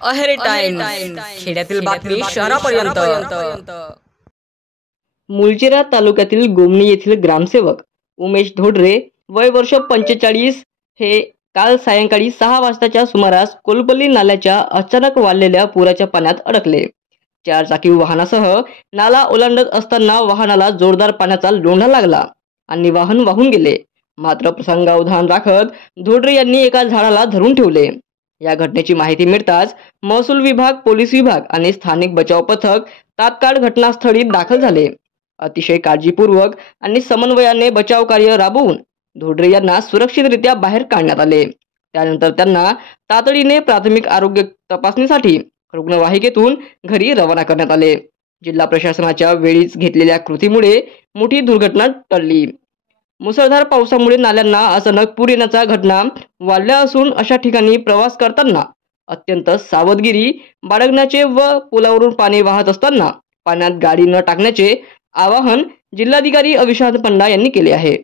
अहेर टाइम्स खेड्यातील बातमी शहरापर्यंत। मुलचेरा तालुक्यातील गोमणी येथील ग्रामसेवक उमेश धोडरे वय वर्ष 45 हे काल सायंकाळी 6 वाजताच्या सुमारास कोलपल्ली नाल्याच्या अचानक वाढलेल्या पुराच्या पाण्यात अडकले। 4 चाकी वाहनासह नाला ओलांडत असताना वाहनाला जोरदार पाण्याचा लोंढा लागला आणि वाहन वाहून गेले। मात्र प्रसंगावधान राखत धोडरे यांनी एका झाडाला धरून ठेवले। या घटनेची माहिती मिळताच महसूल विभाग, पोलीस विभाग आणि स्थानिक बचाव पथक तात्काळ घटनास्थळी दाखल झाले। अतिशय काळजीपूर्वक आणि समन्वयाने बचाव कार्य राबवून धोडरे यांना सुरक्षितरित्या बाहेर काढण्यात आले। त्यानंतर त्यांना तातडीने प्राथमिक आरोग्य तपासणीसाठी रुग्णवाहिकेतून घरी रवाना करण्यात आले। जिल्हा प्रशासनाच्या वेळीच घेतलेल्या कृतीमुळे मोठी दुर्घटना टळली। मुसळधार पावसामुळे नाल्यांना अचानक पूर येण्याच्या घटना वाढल्या असून अशा ठिकाणी प्रवास करताना अत्यंत सावधगिरी बाळगण्याचे व पुलावरून पाणी वाहत असताना पाण्यात गाडी न टाकण्याचे आवाहन जिल्हाधिकारी अविशांत पंडा यांनी केले आहे।